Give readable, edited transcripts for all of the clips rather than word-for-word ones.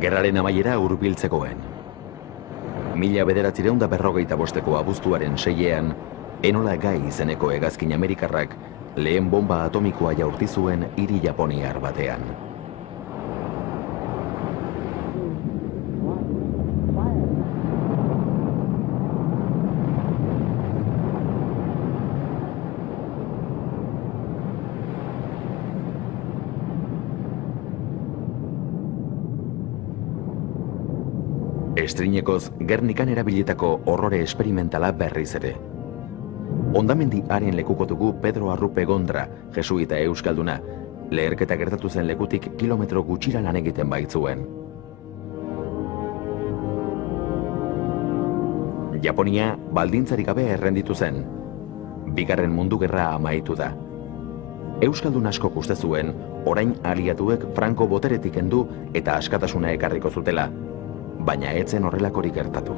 Gerraren amaiera hurbiltzekoen. 1945ko abuztuaren 6ean, Enola Gay izeneko hegazkin amerikarrak lehen bomba atomikoa jaurti zuen hiri japoniar batean. Estrinekoz, Gernikan erabilitako horrore esperimentala berriz ere. Hondamendi haren lekuko dugu Pedro Arrupe Gondra, jesuita euskalduna, leherketa gertatu zen lekutik kilometro gutxira lan egiten baitzuen. Japonia baldintzarik gabe errenditu zen. Bigarren Mundu Gerra amaitu da. Euskaldun askok uste zuen, orain aliatuek Franco boteretik kendu eta askatasuna ekarriko zutela, baina ez zen horrelakorik gertatu.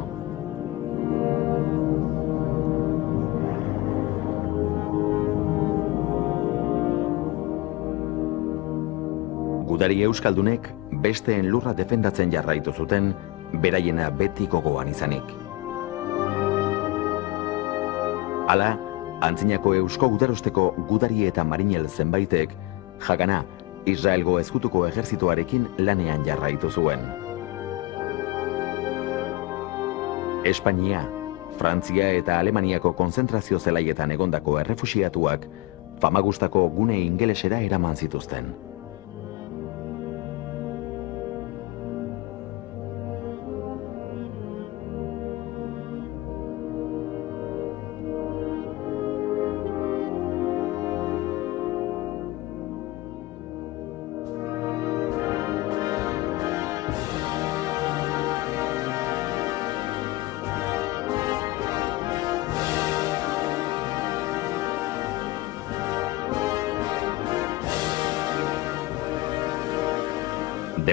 Gudari euskaldunek besteen lurra defendatzen jarraitu zuten, beraiena beti gogoan izanik. Hala, antzinako Eusko Gudarosteko gudari eta marinel zenbaitek, Hagana, Israelgo ezkutuko ejerzitoarekin lanean jarraitu zuen. Espainia, Frantzia eta Alemaniako konzentrazio zelaietan egondako errefuxiatuak Famagustako gune ingelesera eraman zituzten.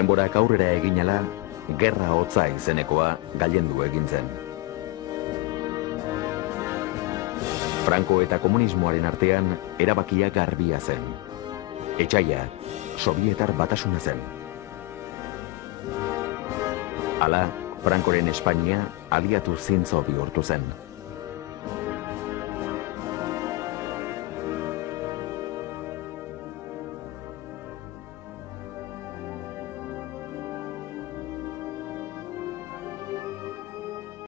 Denborak aurrera eginala, Gerra Hotza izenekoa gailendu egin zen. Franco eta komunismoaren artean erabakia garbia zen. Etsaia, Sobietar Batasuna zen. Hala, Francoren Espainia aliatu zintzo bihurtu zen.